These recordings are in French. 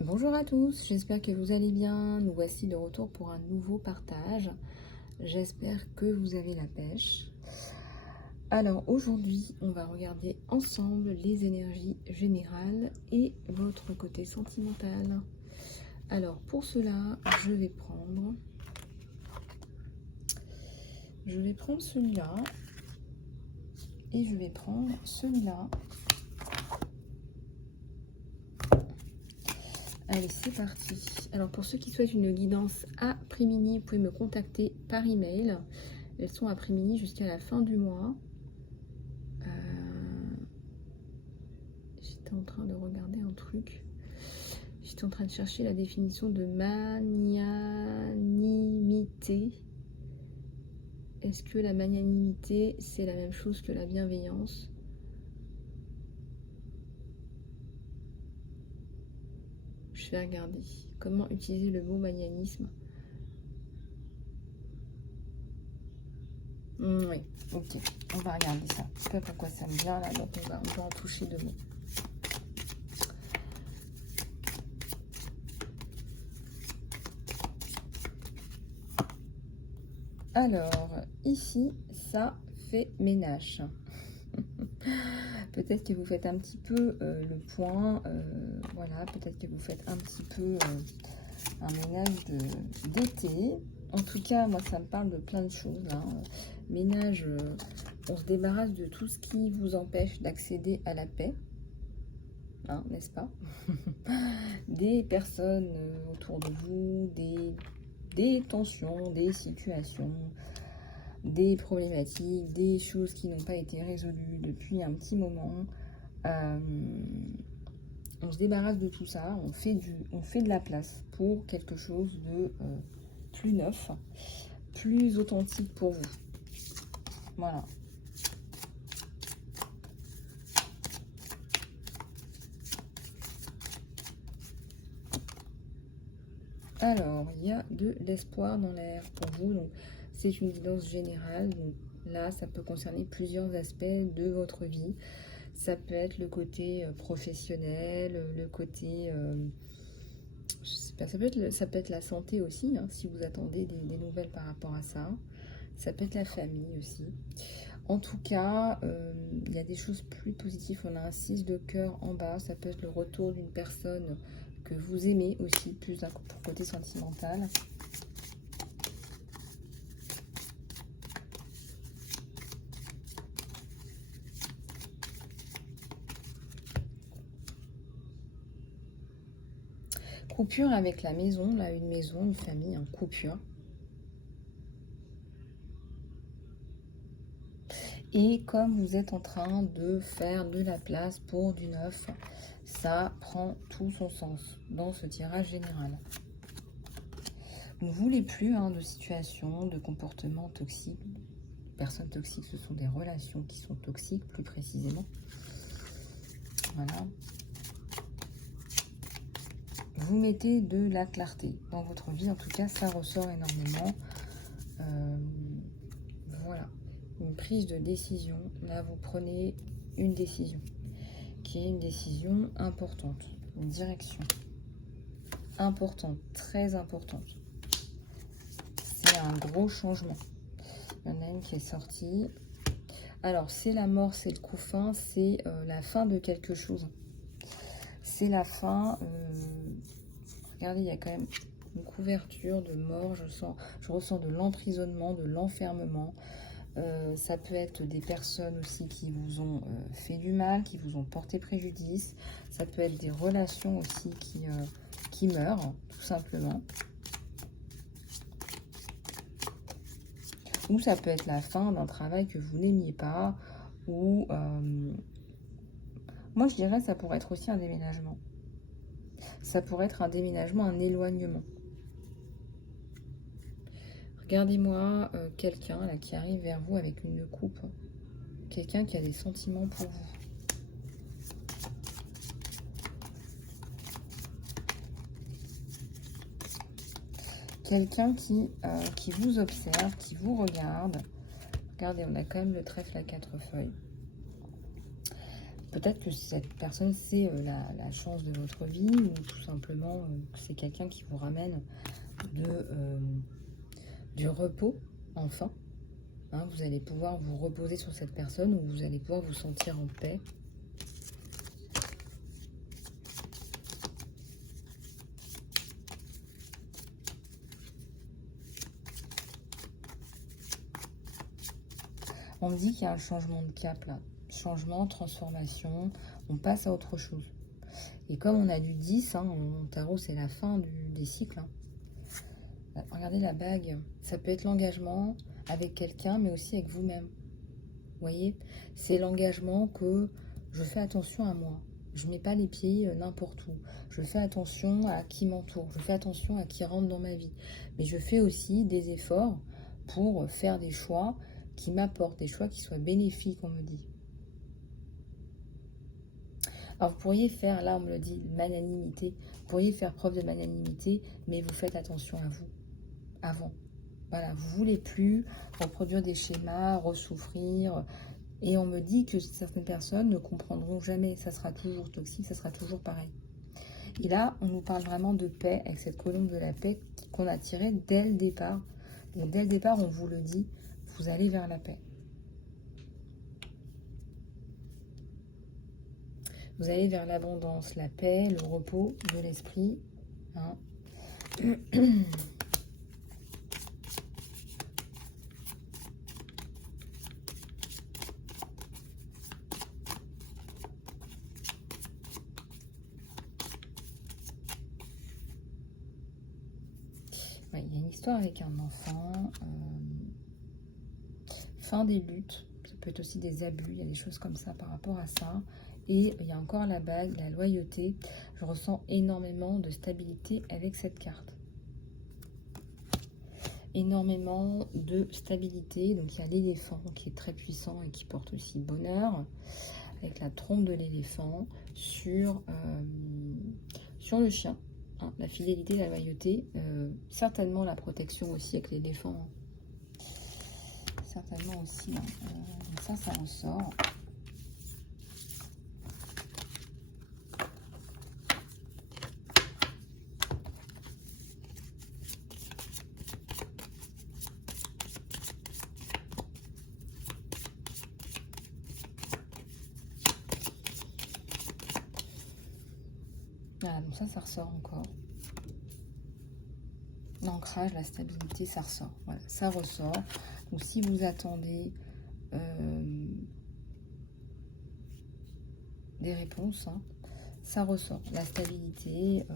Bonjour à tous, j'espère que vous allez bien. Nous voici de retour pour un nouveau partage. J'espère que vous avez la pêche. Alors aujourd'hui, on va regarder ensemble les énergies générales et votre côté sentimental. Alors pour cela, je vais prendre celui-là et je vais prendre celui-là. Allez, c'est parti. Alors, pour ceux qui souhaitent une guidance après-midi, vous pouvez me contacter par email. Elles sont après-midi jusqu'à la fin du mois. J'étais en train de regarder un truc. J'étais en train de chercher la définition de magnanimité. Est-ce que la magnanimité, c'est la même chose que la bienveillance ? Je vais regarder. Comment utiliser le mot magnanimisme ? Oui, ok. On va regarder ça. Je sais pas pourquoi ça me vient là, donc on va en toucher deux mots. Alors, ici, ça fait ménage. Peut-être que vous faites un petit peu le point, voilà, peut-être que vous faites un petit peu un ménage d'été. En tout cas, moi, ça me parle de plein de choses. Hein. Ménage, on se débarrasse de tout ce qui vous empêche d'accéder à la paix, hein, n'est-ce pas? Des personnes autour de vous, des tensions, des situations, des problématiques, des choses qui n'ont pas été résolues depuis un petit moment. On se débarrasse de tout ça, on fait de la place pour quelque chose de plus neuf, plus authentique pour vous. Voilà. Alors, il y a de l'espoir dans l'air pour vous. Donc, c'est une guidance générale. Donc, là, ça peut concerner plusieurs aspects de votre vie. Ça peut être le côté professionnel, le côté... je sais pas, ça peut être la santé aussi, hein, si vous attendez des nouvelles par rapport à ça. Ça peut être la famille aussi. En tout cas, il y a des choses plus positives. On a un 6 de cœur en bas. Ça peut être le retour d'une personne que vous aimez aussi, plus pour côté sentimental. Coupure avec la maison, là, une maison, une famille, en coupure. Et comme vous êtes en train de faire de la place pour du neuf, ça prend tout son sens dans ce tirage général. Vous ne voulez plus de situations, de comportements toxiques. Personnes toxiques, ce sont des relations qui sont toxiques, plus précisément. Voilà. Vous mettez de la clarté dans votre vie. En tout cas, ça ressort énormément. Voilà. Une prise de décision. Là, vous prenez une décision qui est une décision importante. Une direction importante, très importante. C'est un gros changement. Il y en a une qui est sortie. Alors, c'est la mort, c'est le coup fin, c'est la fin de quelque chose. C'est la fin... regardez, il y a quand même une couverture de mort. Je ressens de l'emprisonnement, de l'enfermement. Ça peut être des personnes aussi qui vous ont fait du mal, qui vous ont porté préjudice. Ça peut être des relations aussi qui meurent, tout simplement. Ou ça peut être la fin d'un travail que vous n'aimiez pas. Ou, moi je dirais, ça pourrait être aussi un déménagement. Ça pourrait être un déménagement, un éloignement. Regardez-moi quelqu'un là qui arrive vers vous avec une coupe. Quelqu'un qui a des sentiments pour vous. Quelqu'un qui vous observe, qui vous regarde. Regardez, on a quand même le trèfle à 4 feuilles. Peut-être que cette personne, c'est la chance de votre vie, ou tout simplement que c'est quelqu'un qui vous ramène du repos, enfin. Hein, vous allez pouvoir vous reposer sur cette personne, ou vous allez pouvoir vous sentir en paix. On me dit qu'il y a un changement de cap là. Changement, transformation, on passe à autre chose. Et comme on a du 10, hein, en tarot, c'est la fin des cycles. Hein. Regardez la bague, ça peut être l'engagement avec quelqu'un, mais aussi avec vous-même. Vous voyez, c'est l'engagement que je fais attention à moi. Je ne mets pas les pieds n'importe où. Je fais attention à qui m'entoure. Je fais attention à qui rentre dans ma vie. Mais je fais aussi des efforts pour faire des choix qui m'apportent, des choix qui soient bénéfiques, on me dit. Alors, vous pourriez faire, là on me le dit, magnanimité. Vous pourriez faire preuve de magnanimité, mais vous faites attention à vous, avant. Voilà, vous ne voulez plus reproduire des schémas, ressouffrir. Et on me dit que certaines personnes ne comprendront jamais. Ça sera toujours toxique, ça sera toujours pareil. Et là, on nous parle vraiment de paix, avec cette colombe de la paix qu'on a tirée dès le départ. Donc, dès le départ, on vous le dit, vous allez vers la paix. Vous allez vers l'abondance, la paix, le repos de l'esprit. Hein. Ouais, il y a une histoire avec un enfant. Fin des luttes. Ça peut être aussi des abus. Il y a des choses comme ça par rapport à ça. Et il y a encore la bague, la loyauté. Je ressens énormément de stabilité avec cette carte. Énormément de stabilité. Donc il y a l'éléphant qui est très puissant et qui porte aussi bonheur. Avec la trompe de l'éléphant sur le chien. Hein, la fidélité, la loyauté. Certainement la protection aussi avec l'éléphant. Certainement aussi. Hein. Donc ça ressort. Voilà, donc ça ressort encore. L'ancrage, la stabilité, ça ressort. Voilà, ça ressort. Donc si vous attendez des réponses, hein, ça ressort. La stabilité.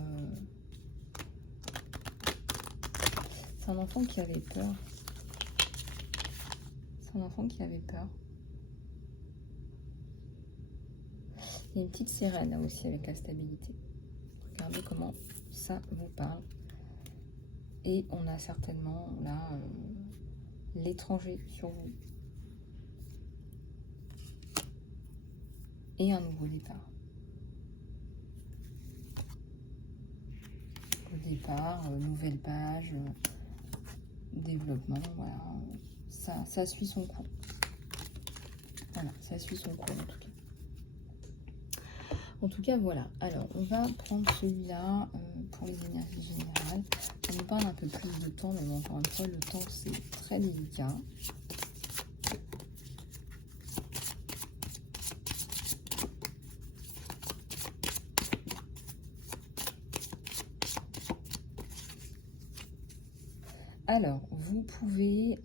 C'est un enfant qui avait peur. C'est un enfant qui avait peur. Il y a une petite sirène là aussi avec la stabilité. Regardez comment ça vous parle. Et on a certainement là l'étranger sur vous. Et un nouveau départ. Le départ, nouvelle page, développement, voilà. Ça suit son cours. Voilà, ça suit son cours en tout cas. En tout cas, voilà. Alors, on va prendre celui-là pour les énergies générales. On nous parle un peu plus de temps, mais bon, encore une fois, le temps, c'est très délicat. Alors, vous pouvez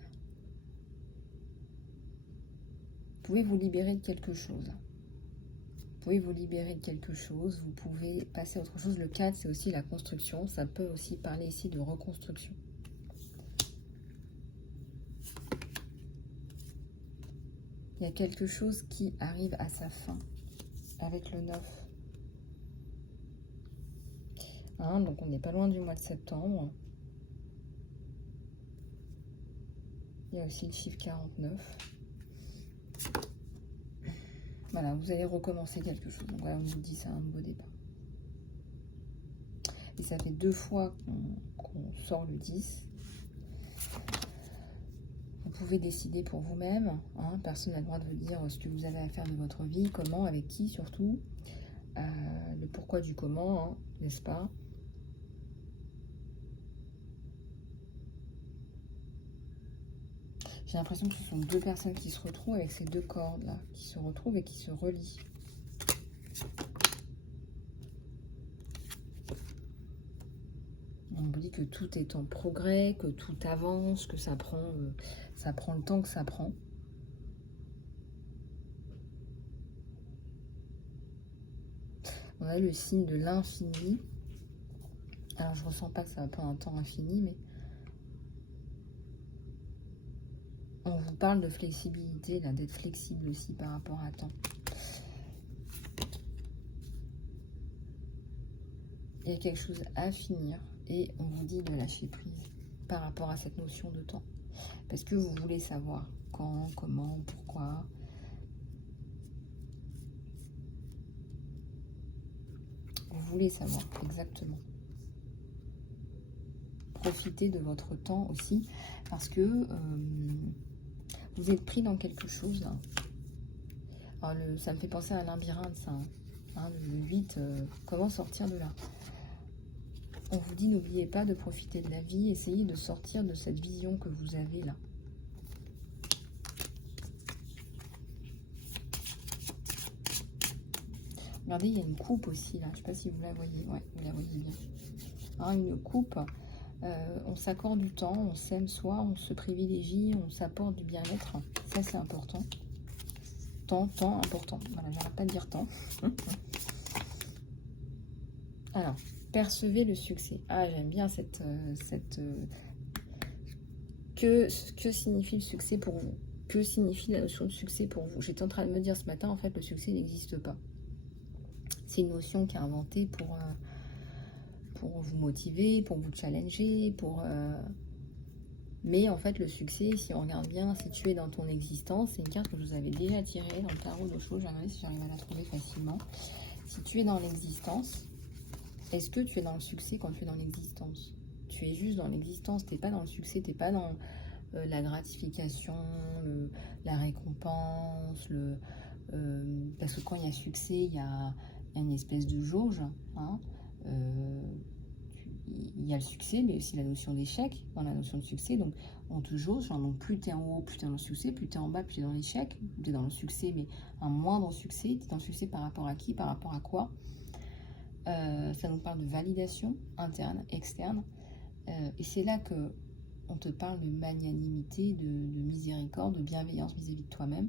vous libérer de quelque chose. Vous pouvez vous libérer de quelque chose, vous pouvez passer à autre chose. Le 4, c'est aussi la construction. Ça peut aussi parler ici de reconstruction. Il y a quelque chose qui arrive à sa fin avec le 9. Hein, donc, on n'est pas loin du mois de septembre. Il y a aussi le chiffre 49. Voilà, vous allez recommencer quelque chose. Donc voilà, on vous dit c'est un nouveau départ. Et ça fait 2 fois qu'on sort le 10. Vous pouvez décider pour vous-même. Hein, personne n'a le droit de vous dire ce que vous avez à faire de votre vie, comment, avec qui surtout. Le pourquoi du comment, hein, n'est-ce pas? J'ai l'impression que ce sont deux personnes qui se retrouvent avec ces deux cordes-là, qui se retrouvent et qui se relient. On vous dit que tout est en progrès, que tout avance, que ça prend le temps que ça prend. On a le signe de l'infini. Alors, je ressens pas que ça va prendre un temps infini, mais on vous parle de flexibilité, là, d'être flexible aussi par rapport à temps. Il y a quelque chose à finir et on vous dit de lâcher prise par rapport à cette notion de temps. Parce que vous voulez savoir quand, comment, pourquoi. Vous voulez savoir exactement. Profitez de votre temps aussi parce que vous êtes pris dans quelque chose. Là. Alors, ça me fait penser à un labyrinthe, ça. Hein, le 8, comment sortir de là? On vous dit, n'oubliez pas de profiter de la vie, essayez de sortir de cette vision que vous avez là. Regardez, il y a une coupe aussi là, je ne sais pas si vous la voyez, ouais, vous la voyez bien. Hein, une coupe, on s'accorde du temps, on s'aime soi, on se privilégie, on s'apporte du bien-être, ça c'est important. Temps, important, voilà, j'arrête pas de dire temps. Alors, percevez le succès. Ah, j'aime bien que signifie le succès pour vous? Que signifie la notion de succès pour vous? J'étais en train de me dire ce matin, en fait, le succès n'existe pas. C'est une notion qui est inventée pour vous motiver, pour vous challenger, mais en fait, le succès, si on regarde bien, situé dans ton existence, c'est une carte que je vous avais déjà tirée dans le tarot de choses. Je vais regarder si j'arrive à la trouver facilement. Si tu es dans l'existence, est-ce que tu es dans le succès quand tu es dans l'existence? Tu es juste dans l'existence, tu n'es pas dans le succès, tu n'es pas dans la gratification, la récompense, parce que quand il y a succès, il y a une espèce de jauge, hein, il y a le succès, mais aussi la notion d'échec dans la notion de succès. Donc, on te jauge. Hein, donc, plus tu es en haut, plus tu es dans le succès. Plus tu es en bas, plus tu es dans l'échec. Tu es dans le succès, mais un moindre succès. Tu es dans le succès par rapport à qui? Par rapport à quoi? Ça nous parle de validation interne, externe. Et c'est là que on te parle de magnanimité, de miséricorde, de bienveillance vis-à-vis de toi-même.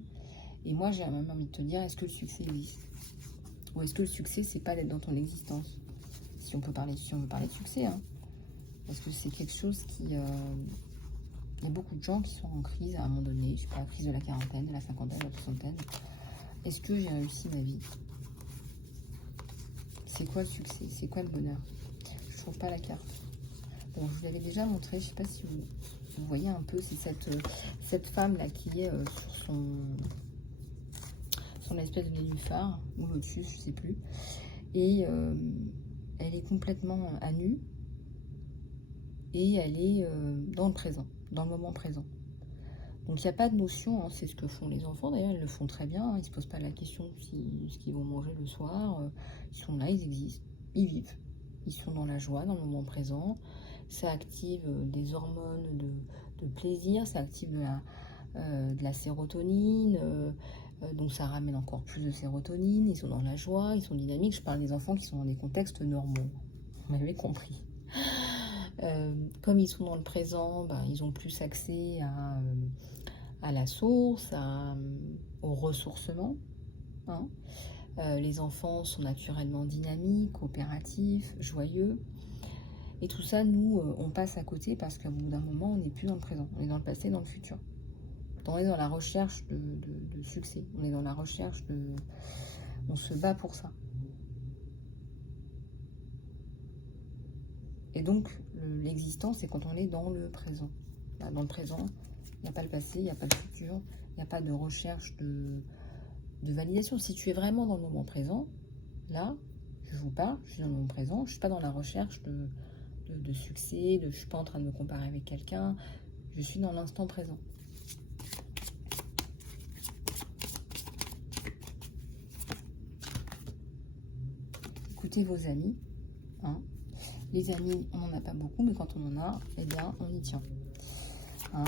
Et moi, j'ai même envie de te dire, est-ce que le succès existe? Ou est-ce que le succès, c'est pas d'être dans ton existence? Si on veut parler de succès, hein. Parce que c'est quelque chose qui... il y a beaucoup de gens qui sont en crise à un moment donné, je sais pas, la crise de la quarantaine, de la cinquantaine, de la soixantaine. Est-ce que j'ai réussi ma vie? C'est quoi le succès? C'est quoi le bonheur? Je trouve pas la carte. Bon, je vous l'avais déjà montré, je sais pas si vous voyez un peu, c'est cette femme-là qui est sur son espèce de nénuphar, ou lotus, je sais plus. Et elle est complètement à nu. Et elle est dans le présent, dans le moment présent. Donc il n'y a pas de notion, hein, c'est ce que font les enfants, d'ailleurs ils le font très bien, hein, ils ne se posent pas la question de ce qu'ils vont manger le soir, ils sont là, ils existent, ils vivent, ils sont dans la joie, dans le moment présent, ça active des hormones de plaisir, ça active de la sérotonine, donc ça ramène encore plus de sérotonine, ils sont dans la joie, ils sont dynamiques, je parle des enfants qui sont dans des contextes normaux, vous m'avez compris. Comme ils sont dans le présent, ben, ils ont plus accès à la source, au ressourcement. Hein. Les enfants sont naturellement dynamiques, coopératifs, joyeux. Et tout ça, nous, on passe à côté parce qu'au bout d'un moment, on n'est plus dans le présent. On est dans le passé, dans le futur. On est dans la recherche de succès. On est dans la recherche on se bat pour ça. Et donc, l'existence, c'est quand on est dans le présent. Là, dans le présent, il n'y a pas le passé, il n'y a pas le futur, il n'y a pas de recherche de validation. Si tu es vraiment dans le moment présent, là, je vous parle, je suis dans le moment présent, je ne suis pas dans la recherche de succès, je ne suis pas en train de me comparer avec quelqu'un, je suis dans l'instant présent. écoutez vos amis. Hein. Les amis, on n'en a pas beaucoup, mais quand on en a, eh bien, on y tient. Hein,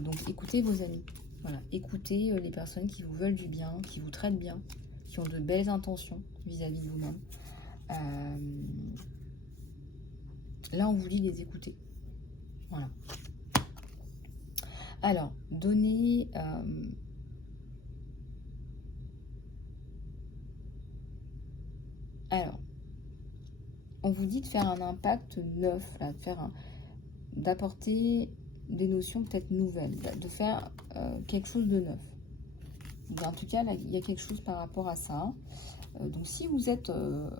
donc, écoutez vos amis. Voilà, écoutez les personnes qui vous veulent du bien, qui vous traitent bien, qui ont de belles intentions vis-à-vis de vous-même. Là, on vous dit de les écouter. Voilà. Alors, donnez... alors, on vous dit de faire un impact neuf, là, d'apporter des notions peut-être nouvelles, de faire quelque chose de neuf. Donc, en tout cas, là, il y a quelque chose par rapport à ça. Donc, si vous êtes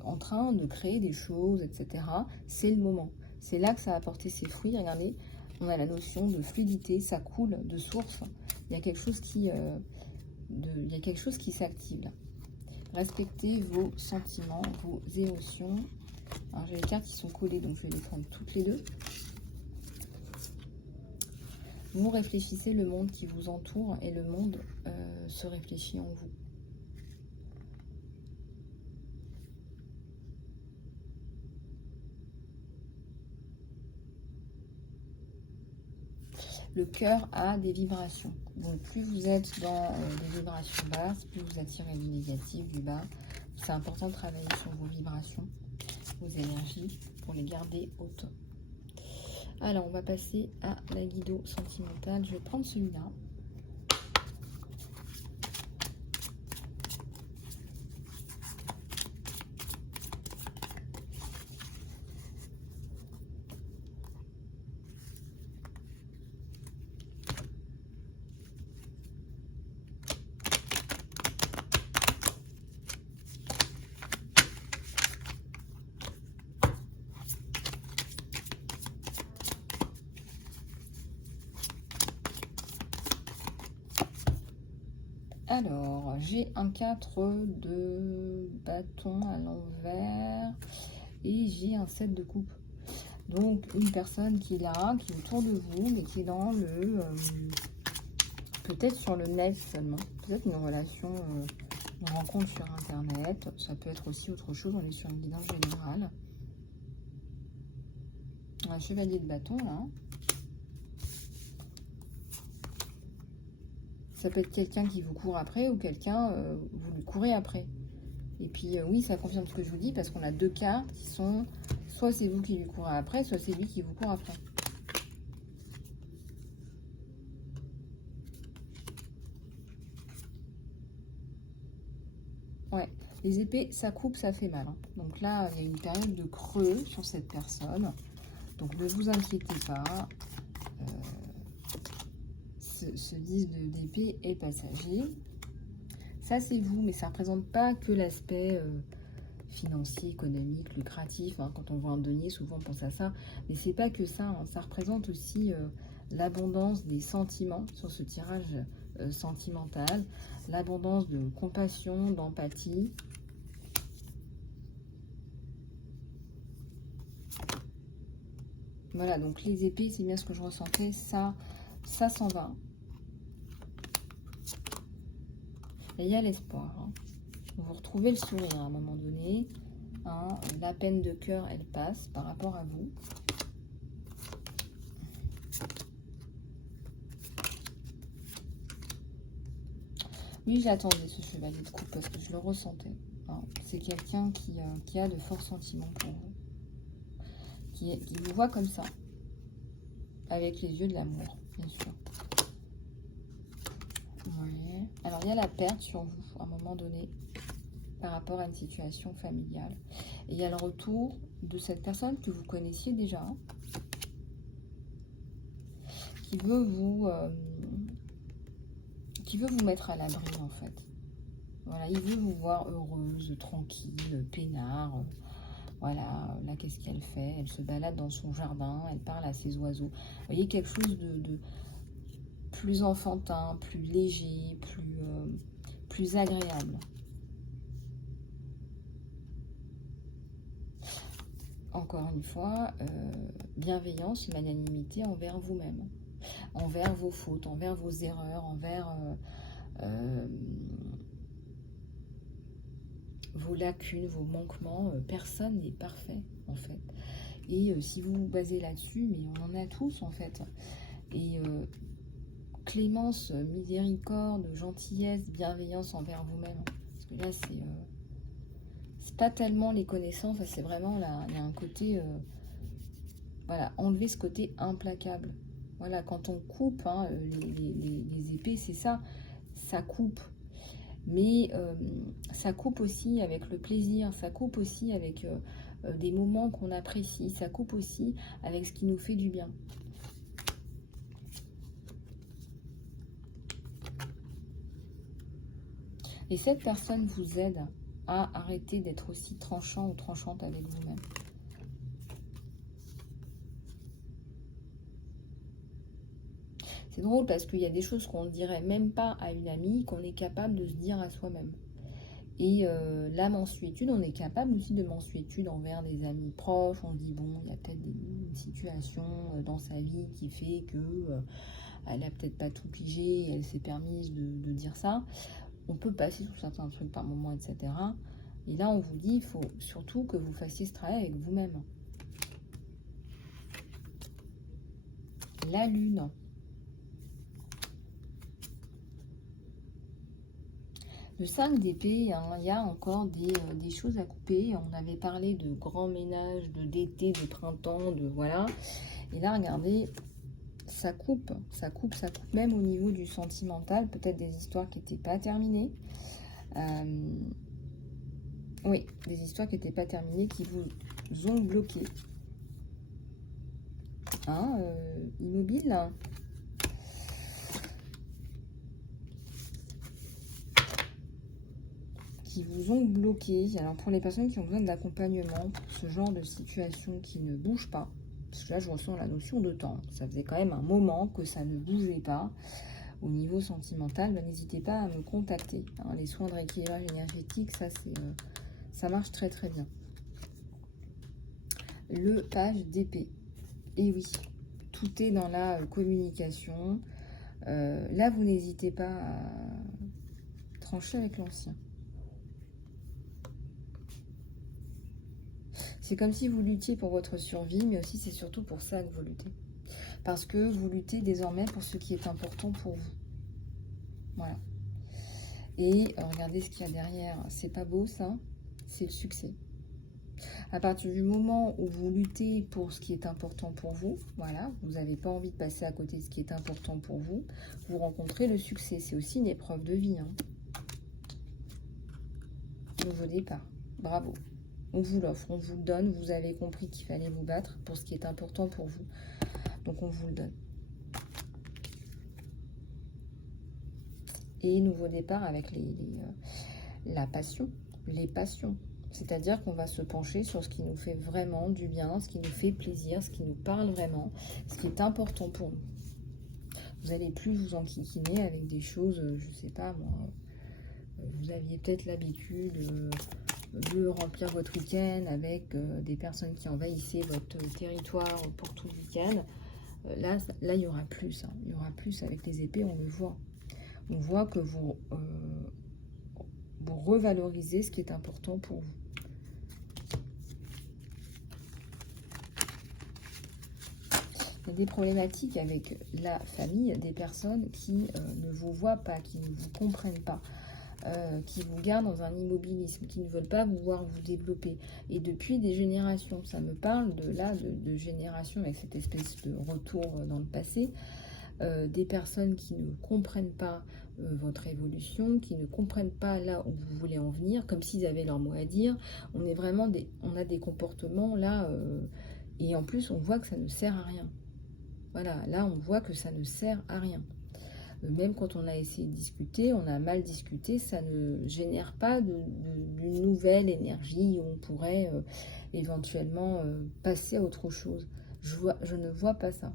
en train de créer des choses, etc., c'est le moment. C'est là que ça va apporter ses fruits. Regardez, on a la notion de fluidité, ça coule de source. Il y a quelque chose qui, il y a quelque chose qui s'active là. Respectez vos sentiments, vos émotions. Alors, j'ai les cartes qui sont collées, donc je vais les prendre toutes les deux. Vous réfléchissez le monde qui vous entoure et le monde se réfléchit en vous. Le cœur a des vibrations. Donc, plus vous êtes dans des vibrations basses, plus vous attirez du négatif, du bas. C'est important de travailler sur vos vibrations, vos énergies, pour les garder hautes. Alors, on va passer à la guido sentimentale. Je vais prendre celui-là. Alors, j'ai un 4 de bâton à l'envers et j'ai un 7 de coupe. Donc, une personne qui est là, qui est autour de vous, mais qui est dans le... peut-être sur le net seulement. Peut-être une relation, une rencontre sur Internet. Ça peut être aussi autre chose, on est sur une guidance générale. Un chevalier de bâton, là. Ça peut être quelqu'un qui vous court après ou quelqu'un, vous lui courez après. Et puis, oui, ça confirme ce que je vous dis parce qu'on a deux cartes qui sont... Soit c'est vous qui lui courez après, soit c'est lui qui vous court après. Ouais, les épées, ça coupe, ça fait mal. Hein. Donc là, il y a une période de creux sur cette personne. Donc ne vous inquiétez pas. Ce 10 d'épée est passager. Ça, c'est vous, mais ça ne représente pas que l'aspect financier, économique, lucratif. Hein. Quand on voit un denier, souvent on pense à ça. Mais c'est pas que ça. Hein. Ça représente aussi l'abondance des sentiments sur ce tirage sentimental. L'abondance de compassion, d'empathie. Voilà, donc les épées, c'est bien ce que je ressentais. Ça s'en va. Et il y a l'espoir. Hein. Vous retrouvez le sourire à un moment donné. Hein. La peine de cœur, elle passe par rapport à vous. Oui, j'attendais ce chevalier de coupe parce que je le ressentais. Hein. C'est quelqu'un qui a de forts sentiments pour vous. Qui vous voit comme ça. Avec les yeux de l'amour, bien sûr. Ouais. Alors, il y a la perte sur vous, à un moment donné, par rapport à une situation familiale. Et il y a le retour de cette personne que vous connaissiez déjà, hein, qui veut vous mettre à l'abri, en fait. Voilà, il veut vous voir heureuse, tranquille, peinard. Voilà, là, qu'est-ce qu'elle fait? Elle se balade dans son jardin, elle parle à ses oiseaux. Vous voyez, quelque chose de plus enfantin, plus léger, plus agréable. Encore une fois, bienveillance, magnanimité envers vous-même, envers vos fautes, envers vos erreurs, envers vos lacunes, vos manquements. Personne n'est parfait, en fait. Et si vous vous basez là-dessus, mais on en a tous, en fait. Et clémence, miséricorde, gentillesse, bienveillance envers vous-même. Parce que là, c'est pas tellement les connaissances, c'est vraiment là, il y a un côté, voilà, enlever ce côté implacable. Voilà, quand on coupe, hein, les épées, c'est ça, ça coupe. Mais ça coupe aussi avec le plaisir, ça coupe aussi avec des moments qu'on apprécie, ça coupe aussi avec ce qui nous fait du bien. Et cette personne vous aide à arrêter d'être aussi tranchant ou tranchante avec vous-même. C'est drôle parce qu'il y a des choses qu'on ne dirait même pas à une amie, qu'on est capable de se dire à soi-même. Et la mansuétude, on est capable aussi de mansuétude envers des amis proches. On se dit, bon, il y a peut-être une situation dans sa vie qui fait que elle n'a peut-être pas tout pigé et elle s'est permise de dire ça. On peut passer sur certains trucs par moment, etc. Et là, on vous dit, il faut surtout que vous fassiez ce travail avec vous-même. La lune. Le 5 d'épée, hein, il y a encore des choses à couper. On avait parlé de grand ménage, d'été, de printemps, de voilà. Et là, regardez, ça coupe, ça coupe, ça coupe, même au niveau du sentimental. Peut-être des histoires qui n'étaient pas terminées. Oui, des histoires qui n'étaient pas terminées, qui vous ont bloqué. Hein, immobile, là. Qui vous ont bloqué. Alors pour les personnes qui ont besoin d'accompagnement pour ce genre de situation qui ne bouge pas, parce que là je ressens la notion de temps, ça faisait quand même un moment que ça ne bougeait pas au niveau sentimental, ben, n'hésitez pas à me contacter. Hein, les soins de rééquilibrage énergétique, ça c'est ça marche très très bien. Le page d'épée. Et oui, tout est dans la communication. Là vous n'hésitez pas à trancher avec l'ancien. C'est comme si vous luttiez pour votre survie, mais aussi c'est surtout pour ça que vous luttez. Parce que vous luttez désormais pour ce qui est important pour vous. Voilà. Et regardez ce qu'il y a derrière. C'est pas beau ça? C'est le succès. À partir du moment où vous luttez pour ce qui est important pour vous, voilà, vous n'avez pas envie de passer à côté de ce qui est important pour vous, vous rencontrez le succès. C'est aussi une épreuve de vie. Hein. Nouveau départ. Bravo. On vous l'offre, on vous le donne. Vous avez compris qu'il fallait vous battre pour ce qui est important pour vous. Donc, on vous le donne. Et nouveau départ avec la passion, les passions. C'est-à-dire qu'on va se pencher sur ce qui nous fait vraiment du bien, ce qui nous fait plaisir, ce qui nous parle vraiment, ce qui est important pour nous. Vous n'allez plus vous enquiquiner avec des choses, je ne sais pas moi, vous aviez peut-être l'habitude de remplir votre week-end avec des personnes qui envahissaient votre territoire pour tout le week-end. Là, il y aura plus. Hein. Il y aura plus avec les épées, on le voit. On voit que vous revalorisez ce qui est important pour vous. Il y a des problématiques avec la famille, des personnes qui ne vous voient pas, qui ne vous comprennent pas, qui vous gardent dans un immobilisme, qui ne veulent pas vous voir vous développer. Et depuis des générations, ça me parle de générations avec cette espèce de retour dans le passé, des personnes qui ne comprennent pas votre évolution, qui ne comprennent pas là où vous voulez en venir, comme s'ils avaient leur mot à dire. On est vraiment on a des comportements là, et en plus on voit que ça ne sert à rien. Voilà, là on voit que ça ne sert à rien. Même quand on a essayé de discuter, on a mal discuté, ça ne génère pas d'une nouvelle énergie où on pourrait éventuellement passer à autre chose. Je ne vois pas ça.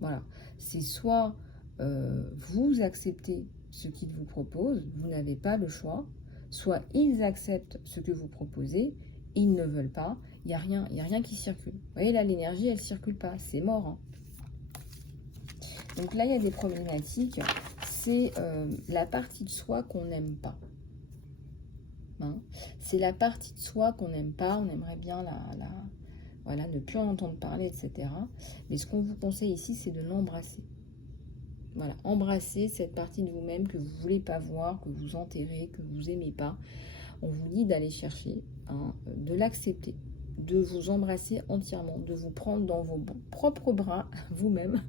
Voilà, c'est soit vous acceptez ce qu'ils vous proposent, vous n'avez pas le choix, soit ils acceptent ce que vous proposez, ils ne veulent pas, il n'y a rien qui circule. Vous voyez là, l'énergie, elle ne circule pas, c'est mort. Hein. Donc là, il y a des problématiques, c'est la partie de soi qu'on n'aime pas. Hein. C'est la partie de soi qu'on n'aime pas, on aimerait bien voilà, ne plus en entendre parler, etc. Mais ce qu'on vous conseille ici, c'est de l'embrasser. Voilà, embrasser cette partie de vous-même que vous ne voulez pas voir, que vous enterrez, que vous n'aimez pas. On vous dit d'aller chercher, hein, de l'accepter, de vous embrasser entièrement, de vous prendre dans vos propres bras, vous-même,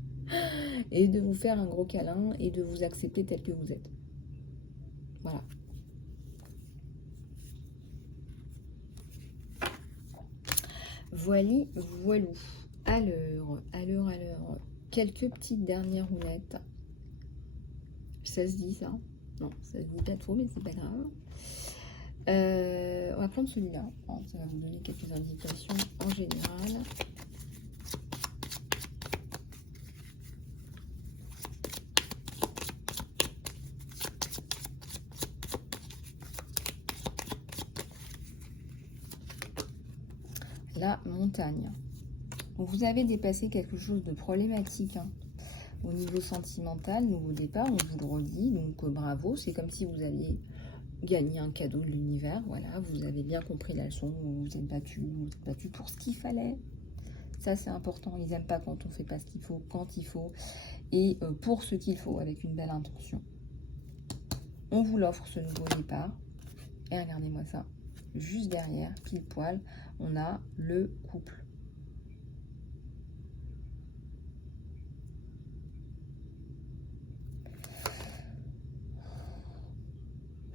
et de vous faire un gros câlin et de vous accepter tel que vous êtes. Voilà. Voili, voilou. Alors, quelques petites dernières roulettes. Ça se dit ça? Non, ça se dit pas trop, mais c'est pas grave. On va prendre celui-là. Ça va vous donner quelques indications en général. La montagne. Donc vous avez dépassé quelque chose de problématique, hein. Au niveau sentimental, nouveau départ, on vous le redit, donc bravo, c'est comme si vous alliez gagner un cadeau de l'univers, voilà, vous avez bien compris la leçon, vous vous êtes battu pour ce qu'il fallait. Ça c'est important, ils n'aiment pas quand on ne fait pas ce qu'il faut, quand il faut, et pour ce qu'il faut, avec une belle intention. On vous l'offre ce nouveau départ, et regardez-moi ça, juste derrière, pile poil, on a le couple.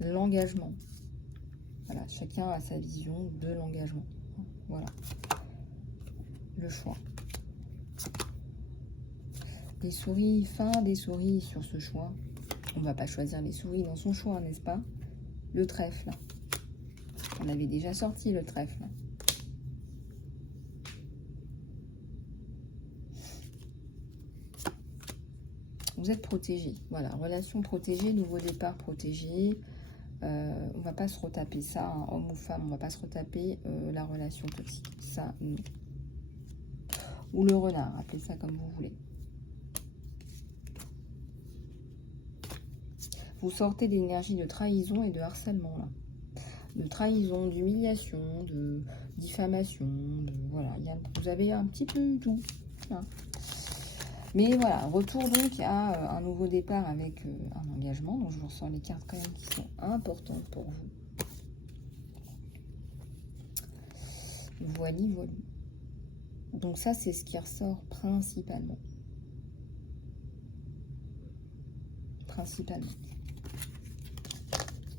L'engagement. Voilà, chacun a sa vision de l'engagement. Voilà. Le choix. Des souris, fin des souris sur ce choix. On ne va pas choisir les souris dans son choix, n'est-ce pas? Le trèfle. On avait déjà sorti le trèfle. Vous êtes protégé. Voilà, relation protégée, nouveau départ protégé. On ne va pas se retaper ça, hein, homme ou femme, on ne va pas se retaper la relation toxique. Ça, non. Ou le renard, appelez ça comme vous voulez. Vous sortez d'énergie de trahison et de harcèlement, là. De trahison, d'humiliation, de diffamation, voilà. Vous avez un petit peu tout. Hein. Mais voilà, retour donc à un nouveau départ avec un engagement. Donc je vous ressors les cartes quand même qui sont importantes pour vous. Voili, voilou. Donc ça, c'est ce qui ressort principalement.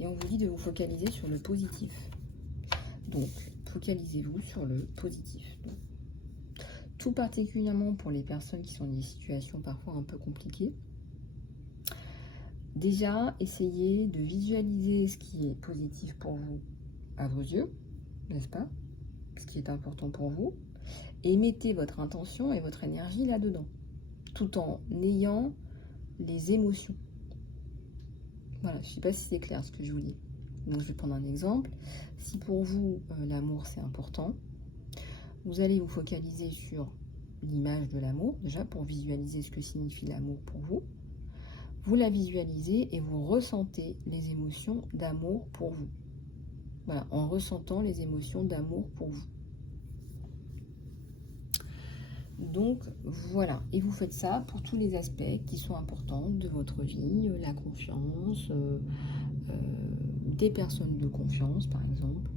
Et on vous dit de vous focaliser sur le positif. Donc, focalisez-vous sur le positif. Donc, tout particulièrement pour les personnes qui sont dans des situations parfois un peu compliquées. Déjà, essayez de visualiser ce qui est positif pour vous à vos yeux, n'est-ce pas? Ce qui est important pour vous. Et mettez votre intention et votre énergie là-dedans, tout en ayant les émotions. Voilà, je ne sais pas si c'est clair ce que je vous dis. Donc, je vais prendre un exemple. Si pour vous, l'amour, c'est important, vous allez vous focaliser sur l'image de l'amour, déjà pour visualiser ce que signifie l'amour pour vous. Vous la visualisez et vous ressentez les émotions d'amour pour vous. Voilà, en ressentant les émotions d'amour pour vous. Donc, voilà. Et vous faites ça pour tous les aspects qui sont importants de votre vie, la confiance, des personnes de confiance, par exemple,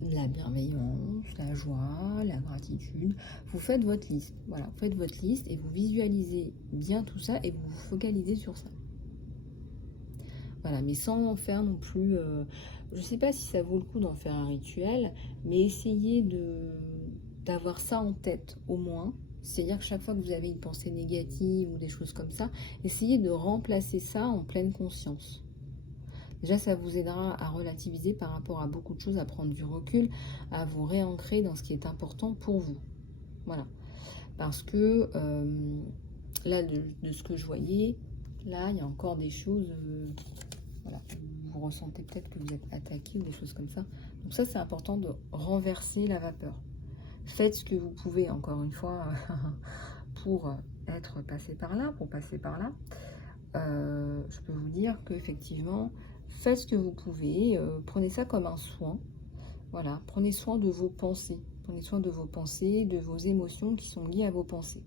la bienveillance, la joie, la gratitude. Vous faites votre liste. Voilà, vous faites votre liste et vous visualisez bien tout ça et vous vous focalisez sur ça. Voilà, mais sans en faire non plus... je ne sais pas si ça vaut le coup d'en faire un rituel, mais essayez d'avoir ça en tête au moins. C'est-à-dire que chaque fois que vous avez une pensée négative ou des choses comme ça, essayez de remplacer ça en pleine conscience. Déjà, ça vous aidera à relativiser par rapport à beaucoup de choses, à prendre du recul, à vous réancrer dans ce qui est important pour vous. Voilà. Parce que là, de ce que je voyais, là, il y a encore des choses... voilà, vous ressentez peut-être que vous êtes attaqué ou des choses comme ça. Donc ça, c'est important de renverser la vapeur. Faites ce que vous pouvez, encore une fois, pour être passé par là, pour passer par là. Je peux vous dire qu'effectivement, Faites ce que vous pouvez, prenez ça comme un soin. Voilà, prenez soin de vos pensées. Prenez soin de vos pensées, de vos émotions qui sont liées à vos pensées.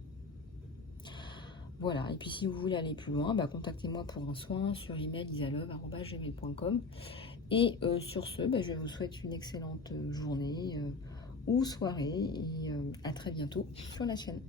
Voilà, et puis si vous voulez aller plus loin, bah, contactez-moi pour un soin sur email isalove@gmail.com. Et sur ce, bah, je vous souhaite une excellente journée ou soirée et à très bientôt sur la chaîne.